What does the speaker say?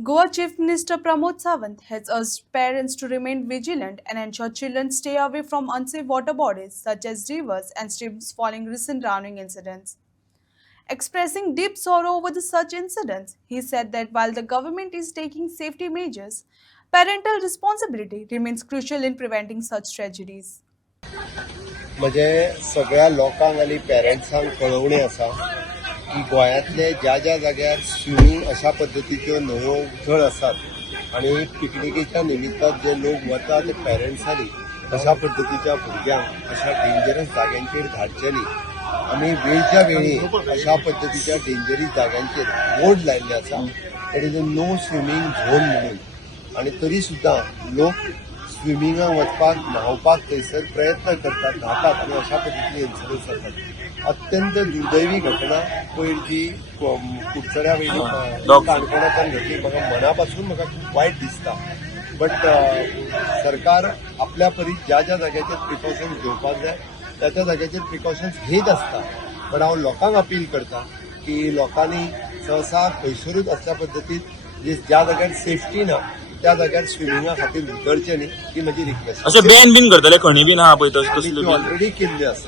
Goa Chief Minister Pramod Sawant has urged parents to remain vigilant and ensure children stay away from unsafe water bodies such as rivers and streams following recent drowning incidents. Expressing deep sorrow over the such incidents, he said that while the government is taking safety measures, parental responsibility remains crucial in preventing such tragedies. म्हणजे सगळ्या लोकांक आनी पेरंट्सांक कळवणी आसा की गोंयांतले ज्या ज्या जाग्यार स्विमींग अशा पद्दतीच्यो न्हंयो उथळ आसात आनी पिकनिकेच्या निमित्तान जे लोक वतात ते पेरंट्सांनी अशा पद्दतीच्या भुरग्यांक अशा डेंजरस जाग्यांचेर धाडचे न्ही. आमी वेळच्या वेळी अशा पद्दतीच्या डेंजरीस जाग्यांचेर बोर्ड लायल्ले आसा. It is a no swimming zone म्हणून. आनी तरी सुद्दां लोक स्विमिंगाक वचपाक न्हावपाक थंयसर प्रयत्न करतात, न्हातात आनी अशा पद्दतीचे इन्सिडंट्स जातात. अत्यंत दुर्दैवी घटना पयर जी कुडचड्या वेळी काणकोणांतल्यान घडली. म्हाका मनापासून म्हाका खूब वायट दिसता. बट सरकार आपल्या परीस ज्या ज्या जाग्याचेर प्रिकॉशन्स घेवपाक जाय त्या त्या जाग्याचेर प्रिकॉशन्स घेत आसता. बट हांव लोकांक अपील करता की लोकांनी सहसा खंयसरूच असल्या पद्दतीन ज्या जाग्यार सेफ्टी ना त्या जाग्यार स्विमिंगा खातीर उतरचें न्ही ही म्हजी रिक्वेस्ट. अशें बॅन बीन करतले खणी बीन आहा पळय तसले ऑलरेडी केल्ले आसा.